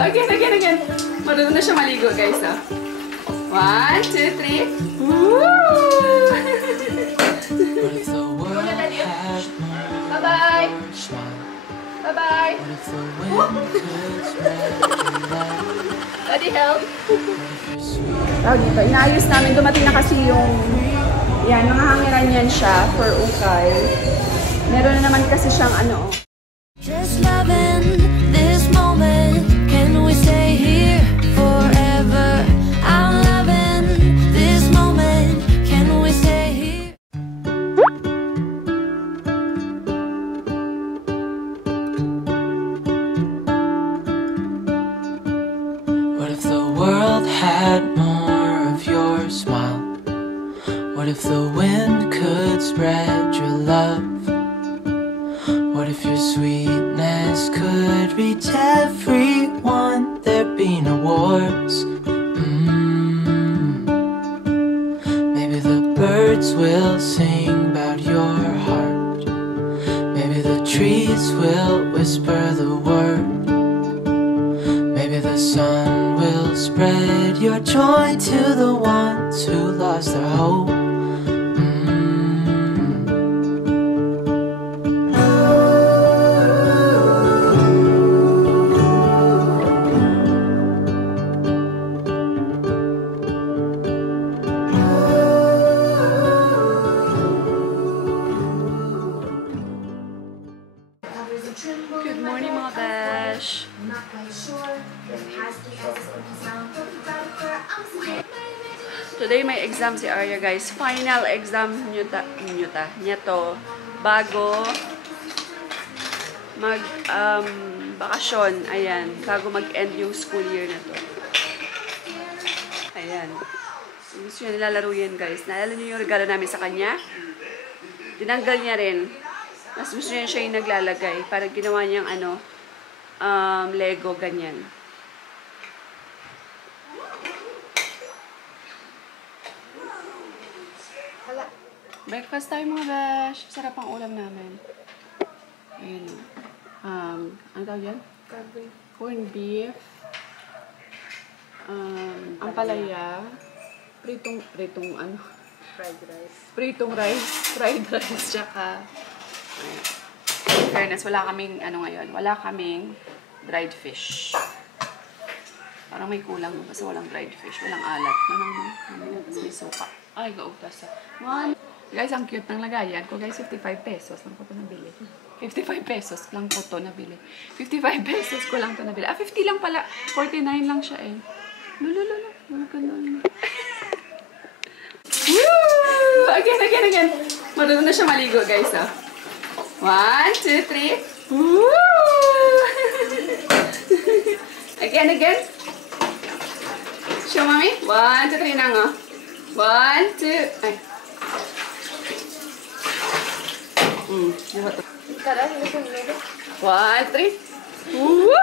Again. Marunong na siya maligo, guys, ah. 1, 2, 3. Woo! Bye-bye! Bye-bye! Daddy, help! Dito, inaayos namin. Dumating na kasi yung... Yan, mga hangiran yan siya for ukay. Meron na naman kasi siyang ano. Just loving this moment. Can we stay here forever? I'm loving this moment. Can we stay here? What if the world had more of your smile? What if the wind could spread your love? What if your sweetness could reach everyone? There'd be no wars. Maybe the birds will sing about your heart. Maybe the trees will whisper the word. Maybe the sun will spread your joy to the ones who lost their hope. Good morning, mga besh. Today may exam si Arya, guys. Final exam niya to. Bago mag bakasyon. Ayan. Bago mag-end yung school year na to. Ayan. Gusto niya nilalaro yan, guys. Naalala niyo yung regalo namin sa kanya? Tinanggal niya rin. Mas gusto niya siya yung naglalagay. Parang ginawa niyang ano, Lego, ganyan. Breakfast tayo, mga besh. Sarap ang ulam namin. Ayan. Ano tawag yan? Corn beef. Ampalaya. Pritong ano? Fried rice. Fried rice, tsaka ayan. In fairness, wala kaming, ano ngayon, wala kaming dried fish. Parang may kulang kasi walang dried fish, walang alat. Tapos may suka. Ay, gaugtas. Guys, ang cute ng lagayan ko. Guys, 55 pesos lang po ito nabili. 55 pesos lang po ito nabili. 55 pesos ko lang ito nabili. 50 lang pala. 49 lang siya eh. Lulululu. Ganun. Woo! Again. Marunong na siya maligo, guys, ah. 1, 2, 3. Woo! Again. Show, mommy. 1, 2, 3 na nga. 1, 2. Ay. Diba to? 1, 3. Woo!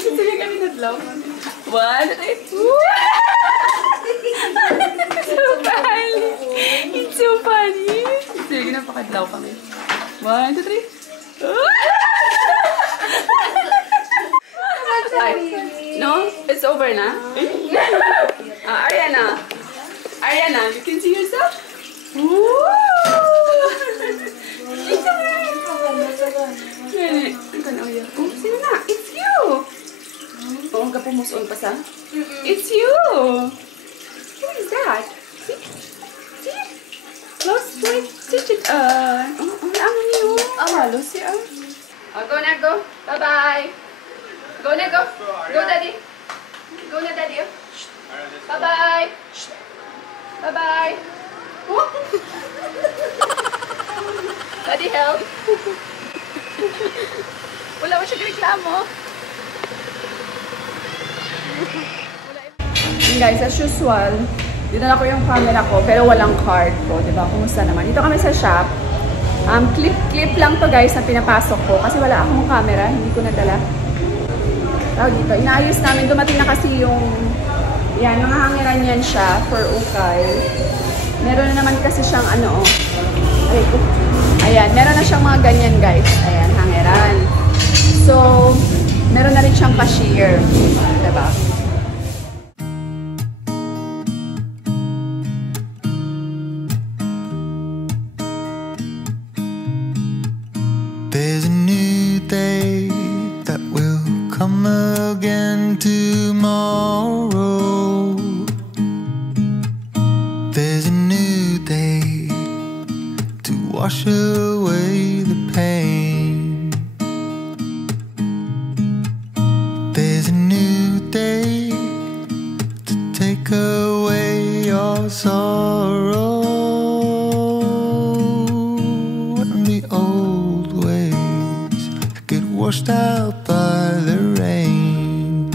Sige kami nadlaw. 1, 3. Woo! It's so funny. Sige, napakadlaw kami. 1, 2, 3. No? It's over na? Ariana, you can see yourself? Woo! Sino na? It's you! Oo, ang kapumuson pa sa? It's you! Who is that? See? Close plate. Ang niyo. Halo siya. Go na, go. Bye-bye. Go na, go. Go, daddy. Go na, daddy. Bye-bye. Bye-bye. Daddy, help. Wala mo siya reklamo. Guys, as usual, dinala ko yung camera ko, pero walang card ko, diba? Kumusta naman? Dito kami sa shop. Clip lang to, guys, na pinapasok ko. Kasi wala akong camera, hindi ko nadala. Dito, inaayos namin. Dumating na kasi yung, yan, mga hangiran yan siya for ukay. Meron na naman kasi siyang ano, aray ko. Ayan, meron na siyang mga ganyan guys. Ayan, hangeran. So, meron na rin siyang cashier. Diba? There's a new day that will come again tomorrow. There's a new day to wash away the pain. There's a new day to take away your sorrow. And the old ways get washed out by the rain.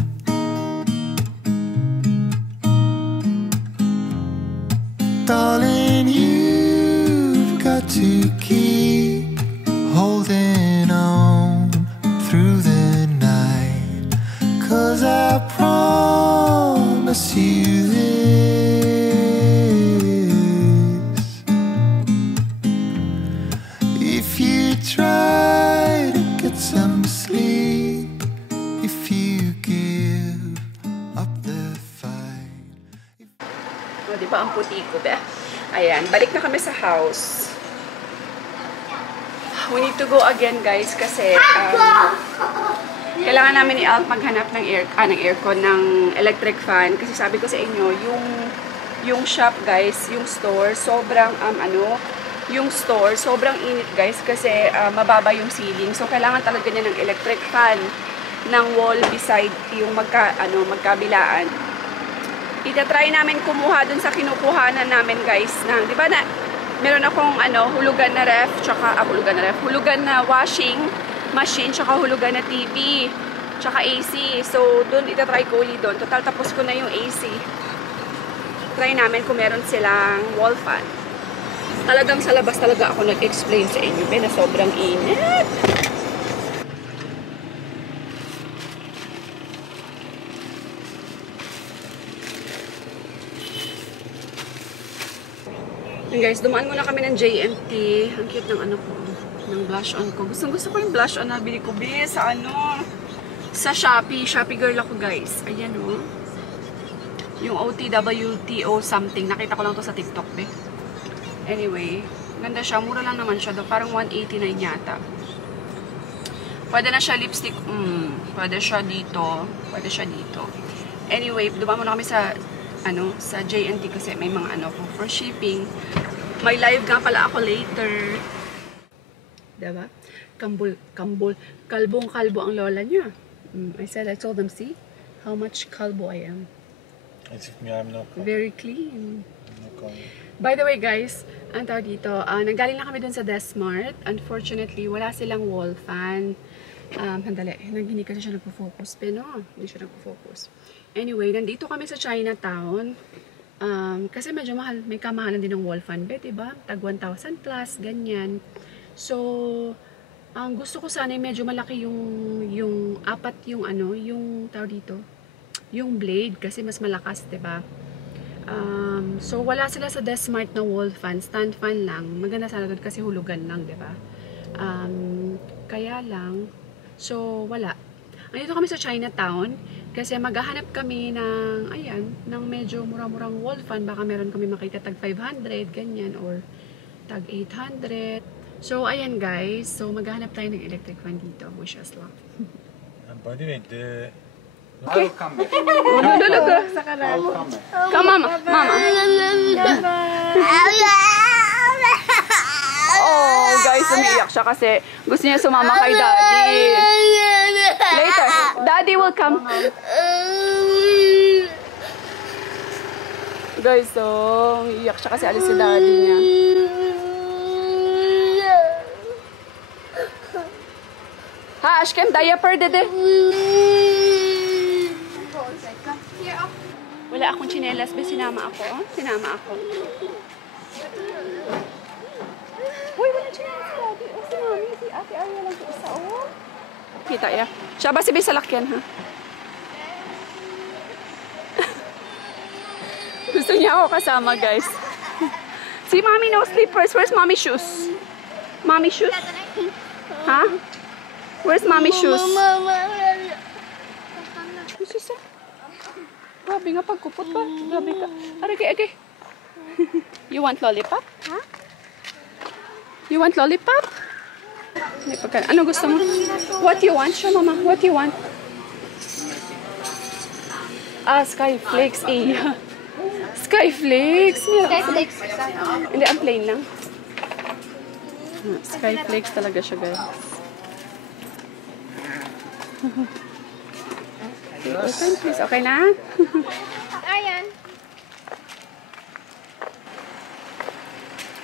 Darling, you've got to keep holding on through the night, 'cause I promise you this: if you try to get some sleep, if you give up the fight. O, di ba ang puti ko, be? Ayan, balik na kami sa house. We need to go again, guys, kasi kailangan namin ni Alp maghanap ng aircon, ng electric fan. Kasi sabi ko sa inyo, yung shop, guys, yung store, sobrang, yung store, sobrang init, guys, kasi mababa yung ceiling. So, kailangan talaga niya ng electric fan ng wall beside yung magkabilaan. Itatry namin kumuha dun sa kinukuhanan namin, guys, na, di ba na, meron akong, hulugan na ref, tsaka, hulugan na washing machine, tsaka hulugan na TV, tsaka AC. So, dun, itatry ko ulit dun. Total, tapos ko na yung AC. Try namin kung meron silang wall fan. Talagang sa labas talaga ako nag-explain sa inyo, na sobrang init. And guys, dumaan muna kami ng JMT. Ang cute ng ng blush on ko. Gusto ko yung blush on na bili ko, sa sa Shopee. Shopee girl ako, guys. Ayan, oh. Yung OTWTO something. Nakita ko lang to sa TikTok, be. Anyway, ganda siya. Mura lang naman siya. Parang 189 yata. Pwede na siya lipstick. Pwede siya dito. Pwede siya dito. Anyway, dumaan muna kami sa sa JNT kasi may mga for shipping. May live nga pala ako later. Diba? Kalbong-kalbo ang lola niya. I told them, see how much kalbo I am. I'm not Very clean. By the way, guys, ang tawag dito, nanggaling lang kami dun sa Desmart. Unfortunately, wala silang wall fan. Handali, hindi kasi siya nagpo-focus. Pero, hindi siya nagpo-focus. Anyway, nandito kami sa Chinatown. Kasi medyo mahal, may kamahalan din ng wall fan, diba? Tag 1,000 plus, ganyan. So, ang gusto ko sana medyo malaki yung apat yung yung tawag dito, yung blade kasi mas malakas, diba? So, wala sila sa Desmart na wall fan, stand fan lang. Maganda sana doon kasi hulugan lang, diba? Kaya lang, so, wala. Andito kami sa Chinatown kasi maghahanap kami ng, ng medyo murang-murang wall fan. Baka meron kami makita tag 500, ganyan, or tag 800. So, ayan guys. So, maghahanap tayo ng electric fan dito. Wish us luck. By the way, Okay. I'll come back. I'll come back. Come, mama. Oh, guys, umiiyak siya kasi gusto niya sumama kay Daddy. Later, Daddy will come. Guys, so, umiiyak siya kasi alis si Daddy niya. Ha, Ashkem, diaper, dede. Wala akong tsinelas, be, sinama ako. Oh? Sinama ako. Uy, wala tsinelas, Daddy. Oh, si Mami, si Ate Arya lang sa isa, oh. Kita ya. Siya ba si be sa lakyan, ha? Gusto niya ako kasama, guys. Si Mami no slippers. Where's Mami shoes? Mommy shoes? Huh? Where's mommy shoes? Who's this? Grabe nga, pagkupot ba? Grabe ka. Okay. You want lollipop? Huh? You want lollipop? Ano gusto mo? What you want? Show mama. What you want? Skyflakes. Skyflakes. Skyflakes. Hindi, ang plain lang. Skyflakes talaga siya, guys. Open, please. Okay na? Ayan.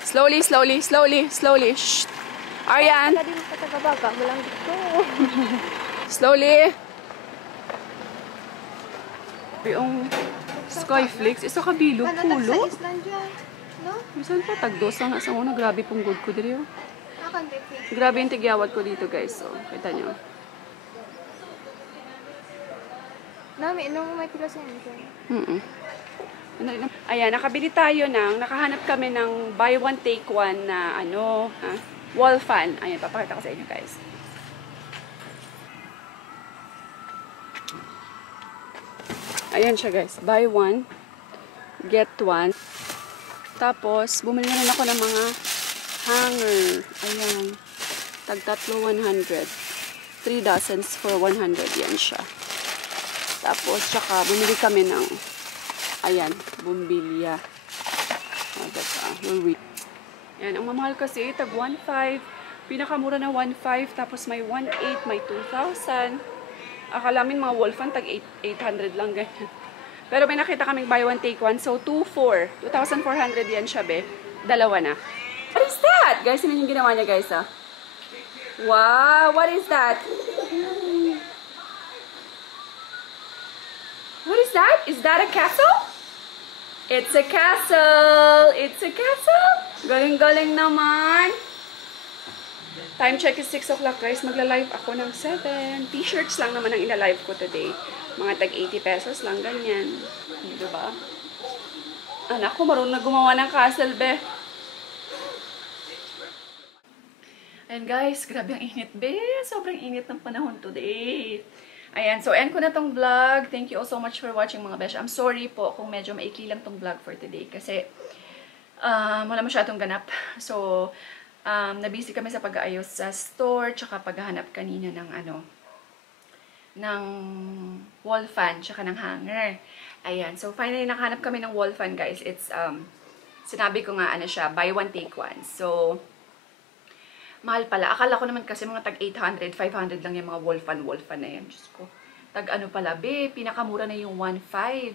Slowly. Shh. Aryan. Tadi mo patagabaga. Walang dito. Slowly. Yung Skyflakes. Isa kabilog, pulo. No? Misan pa, tagdos lang sa una. Grabe pong good ko dito. Akan, Becky. Grabe yung tigyawad ko dito, guys. So, kita nyo. Nami, nung may pila sa inyo. Ayan, nakabili tayo nakahanap kami ng buy one take one na wall fan. Ayan, papakita ko sa inyo, guys. Ayan siya, guys. Buy one, get one. Tapos, bumili na rin ako ng mga hanger. Ayan. Tag-tatlo, 100. 3 dozens for 100. Yan siya. Tapos, tsaka, bumili kami ng ayan, bumbilya. Ayan, ang mamahal kasi, tag 1.5. Pinakamura na 1.5. Tapos may 1.8, may 2,000. Akala min mga wall fan, tag 800 lang ganyan. Pero may nakita kaming buy one, take one. So, 2,400 yan siya, be. Dalawa na. What is that? Guys, yun yung ginawa niya, guys, ah. Wow, what is that? What is that? Is that a castle? It's a castle! It's a castle! Galing-galing naman! Time check is 6 o'clock, guys. Magla-live ako ng 7. T-shirts lang naman ang ina-live ko today. Mga tag 80 pesos lang, ganyan. Diba? Anak ko, marunong na gumawa ng castle, be. Ayan, guys. Grabe ang init, be. Sobrang init ng panahon today. Ayan, so end ko na tong vlog. Thank you all so much for watching, mga besh. I'm sorry po kung medyo maikli lang tong vlog for today kasi wala masyadong ganap. So, nabusy kami sa pag-aayos sa store tsaka paghahanap kanina ng ng wall fan tsaka ng hanger. Ayan, so finally nakahanap kami ng wall fan, guys. It's sinabi ko nga siya, buy one take one. So, mahal pala. Akala ko naman kasi mga tag 800, 500 lang yung mga wall fan na yan. Diyos ko. Tag pala, be. Pinakamura na yung 1.5.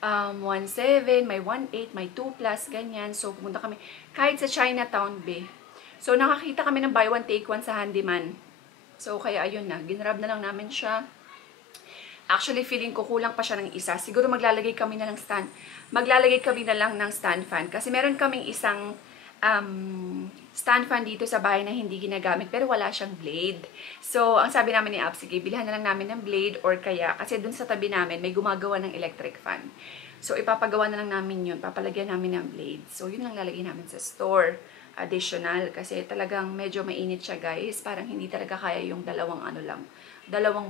1.7, may 1.8, may 2 plus, ganyan. So, pumunta kami. Kahit sa Chinatown, be. So, nakakita kami ng buy one, take one sa handyman. So, kaya ayun na. Ginrab na lang namin siya. Actually, feeling ko kulang pa siya ng isa. Siguro maglalagay kami na ng stand. Maglalagay kami na lang ng stand fan. Kasi meron kaming isang stand fan dito sa bahay na hindi ginagamit pero wala siyang blade. So, ang sabi namin ni Ab, sige, bilhan na lang namin ng blade or kaya, kasi dun sa tabi namin may gumagawa ng electric fan. So, ipapagawa na lang namin yun. Papalagyan namin ng blade. So, yun lang lalagay namin sa store. Additional. Kasi talagang medyo mainit siya, guys. Parang hindi talaga kaya yung dalawang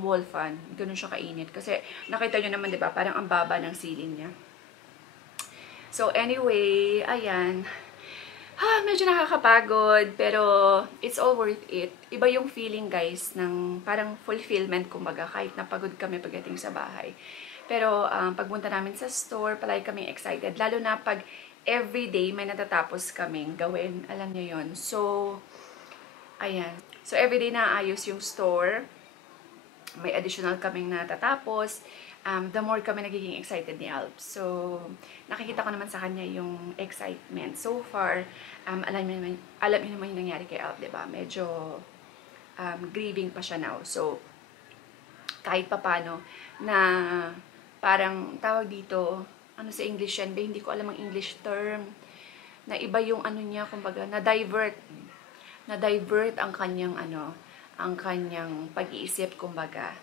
wall fan. Ganun siya kainit. Kasi nakita nyo naman, diba? Parang ang baba ng ceiling niya. So, anyway, ayan. Medyo nakakapagod, pero it's all worth it. Iba yung feeling, guys, ng parang fulfillment, kumbaga, kahit napagod kami pagdating sa bahay. Pero pagpunta namin sa store, palagi kami excited. Lalo na pag everyday may natatapos kaming gawin. Alam niyo yun. So, ayan. So, everyday naayos yung store. May additional kaming natatapos. The more kami nagiging excited ni Alp. So, nakikita ko naman sa kanya yung excitement. So far, alam niyo naman yung nangyari kay Alp, diba? Medyo grieving pa siya now. So, kahit papano na parang tawag dito, sa English yan, hindi ko alam ang English term, na iba yung niya, kumbaga, na-divert ang kanyang ang kanyang pag-iisip, kumbaga.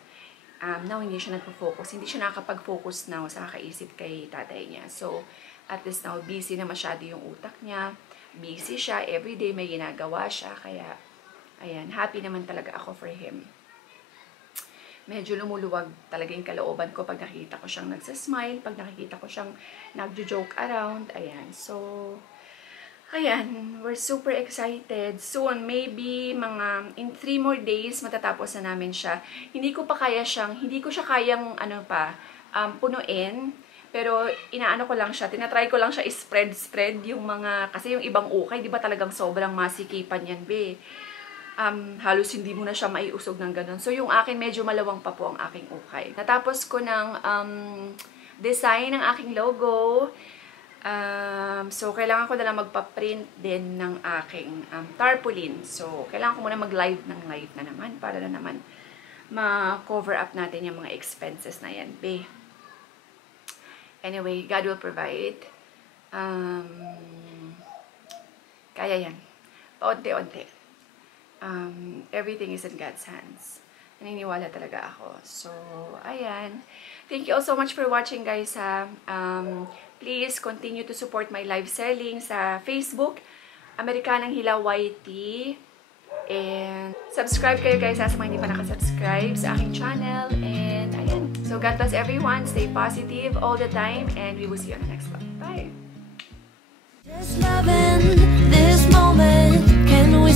Now, hindi siya nagpo-focus. Hindi siya nakakapag-focus now sa kakaisip kay tatay niya. So, at least now, busy na masyado yung utak niya. busy siya, everyday may ginagawa siya, kaya, ayan, happy naman talaga ako for him. Medyo lumuluwag talaga yung kalooban ko pag nakikita ko siyang nagsasmile, pag nakikita ko siyang nagjo-joke around, ayan. So, ayan, we're super excited. Soon, maybe mga in 3 more days, matatapos na namin siya. Hindi ko siya kayang, punuin. Pero, inaano ko lang siya, tinatry ko lang siya i-spread yung mga, kasi yung ibang ukay, di ba talagang sobrang masikipan yan, be? Halos hindi mo na siya maiusog ng ganun. So, yung akin, medyo malawang pa po ang aking ukay. Natapos ko ng design ng aking logo. So, kailangan ko na lang magpa-print din ng aking tarpaulin. So, kailangan ko muna mag-live na naman para na naman ma-cover up natin yung mga expenses na yan, be. Anyway, God will provide. Kaya yan. Paunti-unti. Everything is in God's hands. Naniniwala talaga ako. So, ayan. Thank you all so much for watching, guys. Please continue to support my live selling sa Facebook, Amerikanang Hilaw YT. And subscribe kayo, guys, sa mga hindi pa nakasubscribe sa aking channel. And ayan. So, God bless everyone. Stay positive all the time. And we will see you on the next one. Bye! Just loving this moment. Can we